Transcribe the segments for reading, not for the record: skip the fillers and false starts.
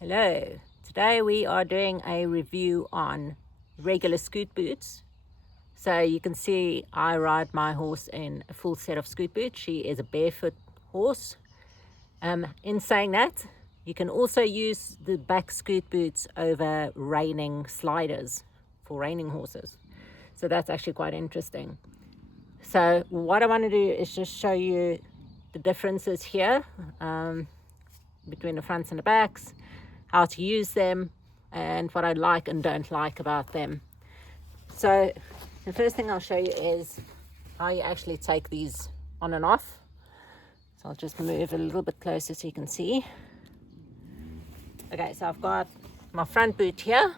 Hello, today we are doing a review on regular scoot boots. So you can see I ride my horse in a full set of scoot boots. She is a barefoot horse. In saying that, you can also use the back scoot boots over reining sliders for reining horses. So that's actually quite interesting. So what I want to do is just show you the differences here between the fronts and the backs, how to use them, and what I like and don't like about them. So the first thing I'll show you is how you actually take these on and off. So I'll just move a little bit closer so you can see. Okay, so I've got my front boot here.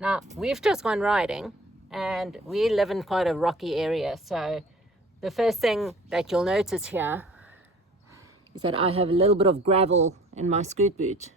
Now we've just gone riding and we live in quite a rocky area, so the first thing that you'll notice here is that I have a little bit of gravel in my scoot boot.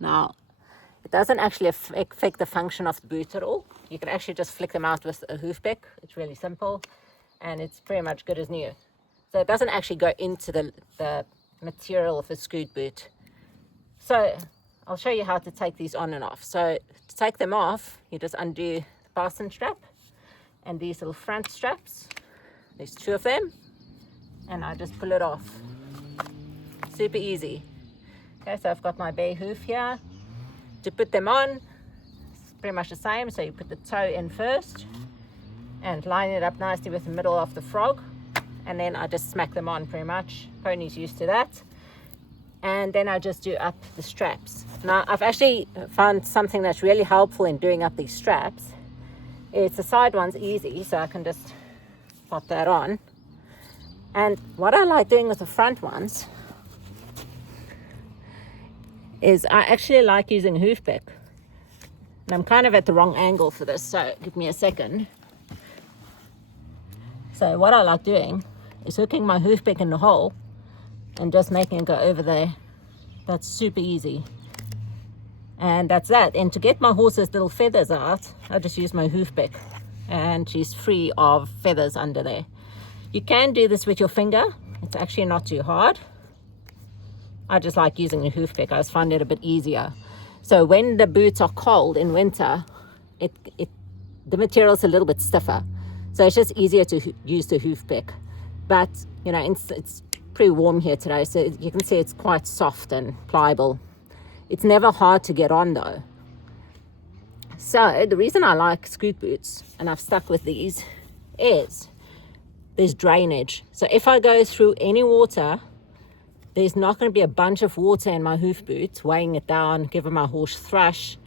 Now, it doesn't actually affect the function of the boot at all. You can actually just flick them out with a hoof pick. It's really simple, and it's pretty much good as new. So it doesn't actually go into the material of the scoot boot. So I'll show you how to take these on and off. So to take them off, you just undo the fasten strap and these little front straps. There's two of them, and I just pull it off. Super easy. Okay, so I've got my bay hoof here. To put them on, it's pretty much the same. So you put the toe in first and line it up nicely with the middle of the frog, and then I just smack them on pretty much. Pony's used to that. And then I just do up the straps. Now I've actually found something that's really helpful in doing up these straps. It's the side one's easy, so I can just pop that on. And what I like doing with the front ones is I actually like using a hoof pick. And I'm kind of at the wrong angle for this, so give me a second. So what I like doing is hooking my hoof pick in the hole and just making it go over there. That's super easy. And that's that. And to get my horse's little feathers out, I just use my hoof pick, and she's free of feathers under there. You can do this with your finger. It's actually not too hard. I just like using a hoof pick. I just find it a bit easier. So when the boots are cold in winter, the material's a little bit stiffer. So it's just easier to use the hoof pick. But, you know, it's pretty warm here today, so you can see it's quite soft and pliable. It's never hard to get on though. So the reason I like scoot boots, and I've stuck with these, is there's drainage. So if I go through any water, there's not going to be a bunch of water in my hoof boots weighing it down, giving my horse thrush,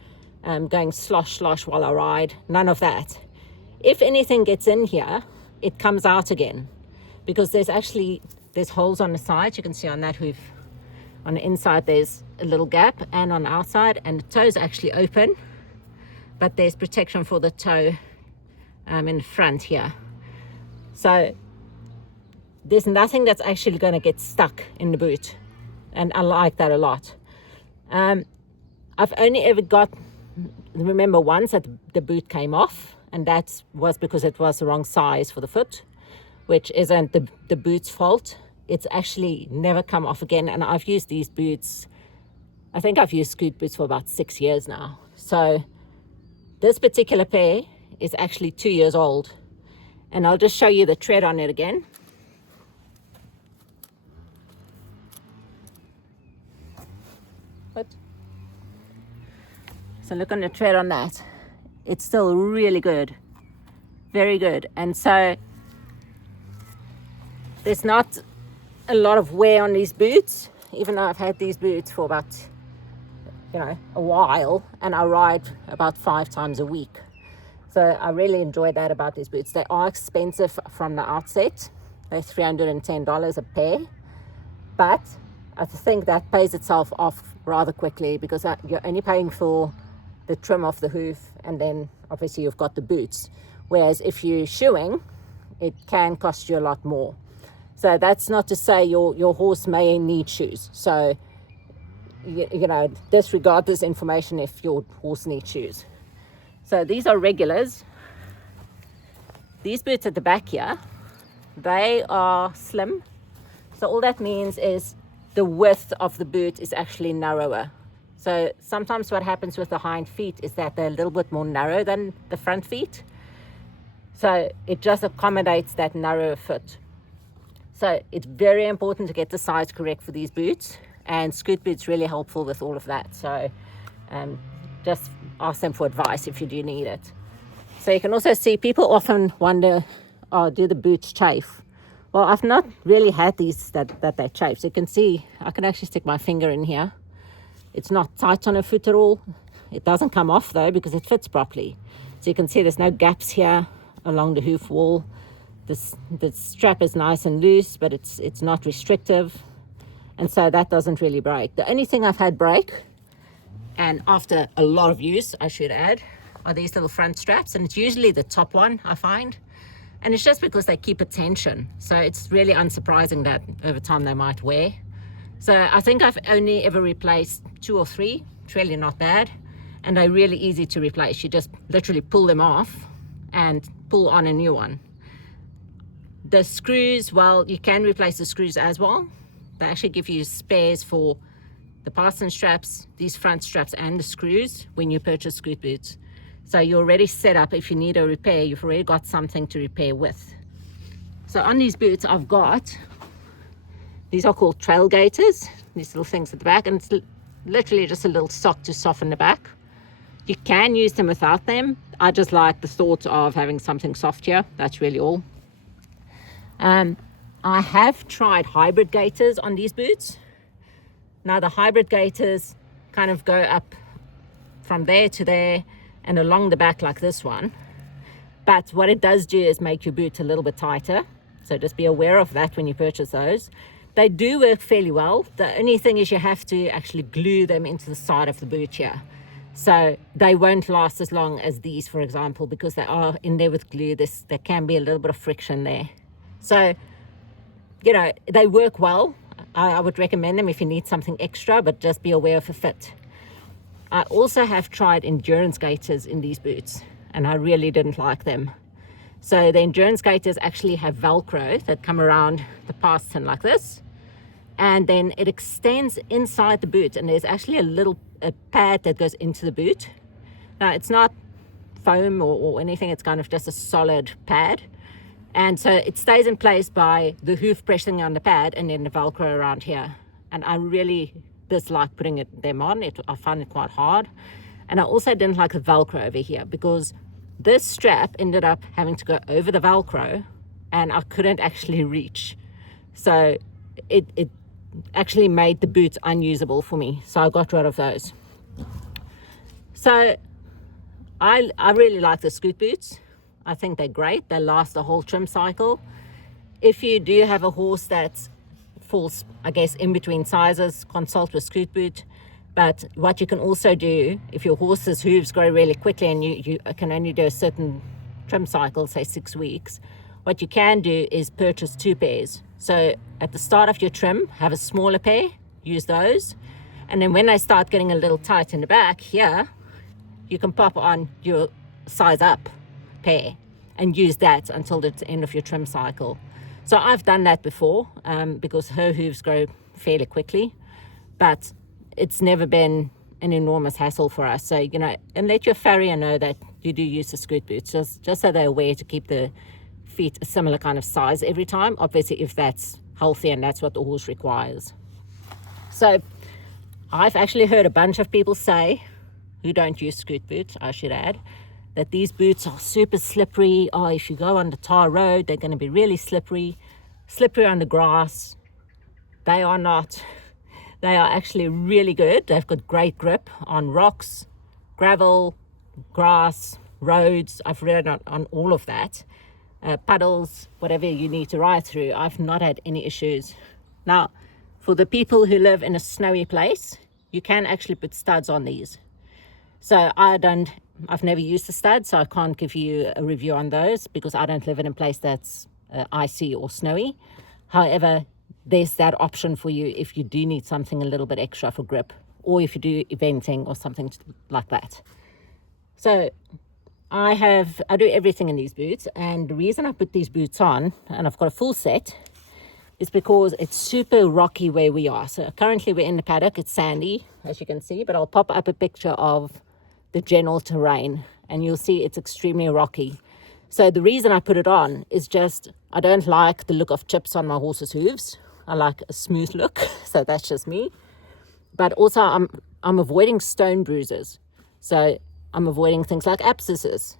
going slosh slosh while I ride. None of that. If anything gets in here, it comes out again, because there's holes on the sides. You can see on that hoof, on the inside there's a little gap, and on the outside, and the toe's actually open, but there's protection for the toe in the front here. So there's nothing that's actually going to get stuck in the boot, and I like that a lot. I've only ever remember once that the boot came off, and that was because it was the wrong size for the foot, which isn't the boot's fault. It's actually never come off again, and I've used these boots, I think I've used scoot boots for about 6 years now. So this particular pair is actually 2 years old, and I'll just show you the tread on it again. So look on the tread on that. It's still really good, very good. And so there's not a lot of wear on these boots, even though I've had these boots for about, a while, and I ride about 5 times a week. So I really enjoy that about these boots. They are expensive from the outset. They're $310 a pair, but I think that pays itself off rather quickly, because you're only paying for the trim of the hoof, and then obviously you've got the boots. Whereas if you're shoeing, it can cost you a lot more. So that's not to say your horse may need shoes. So, disregard this information if your horse needs shoes. So these are regulars. These boots at the back here, they are slim. So all that means is the width of the boot is actually narrower. So sometimes what happens with the hind feet is that they're a little bit more narrow than the front feet. So it just accommodates that narrower foot. So it's very important to get the size correct for these boots, and Scoot Boot's really helpful with all of that. So just ask them for advice if you do need it. So you can also see people often wonder, oh, do the boots chafe? Well, I've not really had these that they chafe. So you can see, I can actually stick my finger in here. It's not tight on a foot at all. It doesn't come off though because it fits properly. So you can see there's no gaps here along the hoof wall. The strap is nice and loose, but it's not restrictive. And so that doesn't really break. The only thing I've had break, and after a lot of use, I should add, are these little front straps. And it's usually the top one, I find. And it's just because they keep a tension. So it's really unsurprising that over time they might wear. So I think I've only ever replaced 2 or 3. It's really not bad. And they're really easy to replace. You just literally pull them off and pull on a new one. The screws, well, you can replace the screws as well. They actually give you spares for the fasten straps, these front straps, and the screws when you purchase Scoot Boots. So you're already set up. If you need a repair, you've already got something to repair with. So on these boots, I've got, these are called trail gaiters, these little things at the back, and it's literally just a little sock to soften the back. You can use them without them. I just like the thought of having something soft here. That's really all. I have tried hybrid gaiters on these boots. Now the hybrid gaiters kind of go up from there to there and along the back like this one. But what it does do is make your boot a little bit tighter. So just be aware of that when you purchase those. They do work fairly well. The only thing is you have to actually glue them into the side of the boot here. So they won't last as long as these, for example, because they are in there with glue. There can be a little bit of friction there. So, you know, they work well. I would recommend them if you need something extra, but just be aware of the fit. I also have tried endurance gaiters in these boots, and I really didn't like them. So the endurance gaiters actually have Velcro that come around the pastern like this, and then it extends inside the boot, and there's actually a pad that goes into the boot. Now, it's not foam or anything. It's kind of just a solid pad. And so it stays in place by the hoof pressing on the pad and then the Velcro around here. And I really dislike putting them on. I find it quite hard. And I also didn't like the Velcro over here because this strap ended up having to go over the Velcro and I couldn't actually reach. So it actually made the boots unusable for me. So I got rid of those. So I really like the Scoot Boots. I think they're great. They last the whole trim cycle. If you do have a horse that falls, I guess, in between sizes, consult with Scoot Boot. But what you can also do, if your horse's hooves grow really quickly and you can only do a certain trim cycle, say 6 weeks, what you can do is purchase 2 pairs. So at the start of your trim, have a smaller pair, use those. And then when they start getting a little tight in the back here, you can pop on your size up pair and use that until the end of your trim cycle. So I've done that before because her hooves grow fairly quickly, but it's never been an enormous hassle for us. So, you know, and let your farrier know that you do use the Scoot Boots, just so they're aware to keep the feet a similar kind of size every time, obviously if that's healthy and that's what the horse requires. So I've actually heard a bunch of people say, who don't use Scoot Boots, I should add, that these boots are super slippery. Oh, if you go on the tar road, they're going to be really slippery on the grass. They are not. They are actually really good. They've got great grip on rocks, gravel, grass, roads. I've read on all of that. Puddles, whatever you need to ride through. I've not had any issues. Now, for the people who live in a snowy place, you can actually put studs on these. So I've never used the studs, so I can't give you a review on those because I don't live in a place that's icy or snowy. However, there's that option for you if you do need something a little bit extra for grip, or if you do eventing or something like that. So I do everything in these boots, and the reason I put these boots on, and I've got a full set, is because it's super rocky where we are. So currently we're in the paddock. It's sandy, as you can see, but I'll pop up a picture of the general terrain and you'll see it's extremely rocky. So the reason I put it on is just I don't like the look of chips on my horse's hooves. I like a smooth look, so that's just me. But also I'm avoiding stone bruises. So I'm avoiding things like abscesses,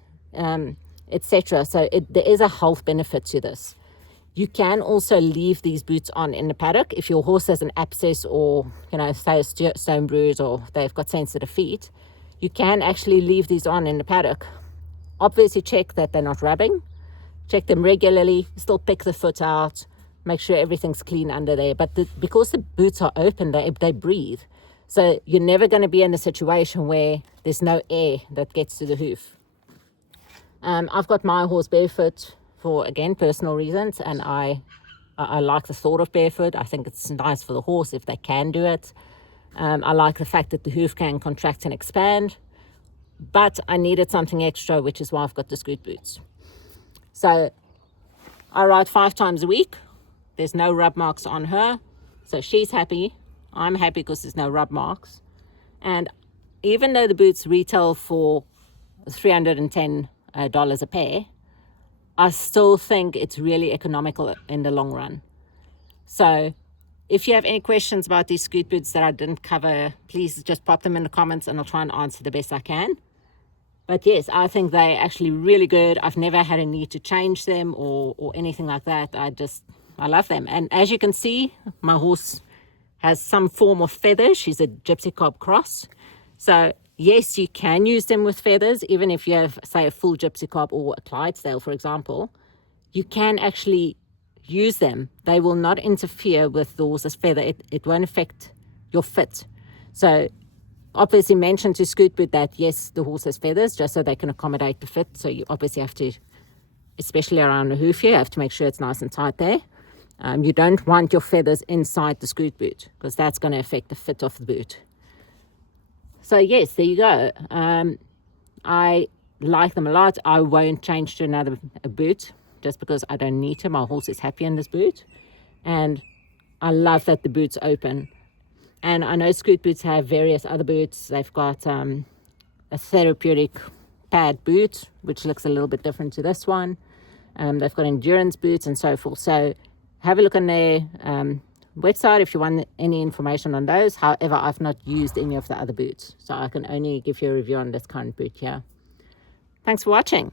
etc. So there is a health benefit to this. You can also leave these boots on in the paddock if your horse has an abscess or, say a stone bruise or they've got sensitive feet. You can actually leave these on in the paddock. Obviously check that they're not rubbing. Check them regularly. Still pick the foot out. Make sure everything's clean under there. But because the boots are open, they breathe. So you're never going to be in a situation where there's no air that gets to the hoof. I've got my horse barefoot for, again, personal reasons, and I like the thought of barefoot. I think it's nice for the horse if they can do it. I like the fact that the hoof can contract and expand, but I needed something extra, which is why I've got the scoot boots. So I ride 5 times a week. There's no rub marks on her, so she's happy. I'm happy because there's no rub marks. And even though the boots retail for $310 a pair, I still think it's really economical in the long run. So if you have any questions about these scoot boots that I didn't cover, please just pop them in the comments and I'll try and answer the best I can. But yes, I think they're actually really good. I've never had a need to change them or anything like that. I love them. And as you can see, my horse has some form of feather. She's a Gypsy Cob cross. So yes, you can use them with feathers, even if you have, say, a full Gypsy Cob or a Clydesdale, for example. You can actually use them. They will not interfere with the horse's feather. It won't affect your fit. So obviously mention to Scoot Boot that, yes, the horse has feathers, just so they can accommodate the fit. So you obviously have to, especially around the hoof here, you have to make sure it's nice and tight there. You don't want your feathers inside the Scoot Boot because that's going to affect the fit of the boot. So yes, there you go. I like them a lot. I won't change to another boot just because I don't need to. My horse is happy in this boot. And I love that the boot's open. And I know Scoot Boots have various other boots. They've got a therapeutic pad boot, which looks a little bit different to this one. They've got endurance boots and so forth. So have a look on their website if you want any information on those. However, I've not used any of the other boots, so I can only give you a review on this current boot here. Thanks for watching.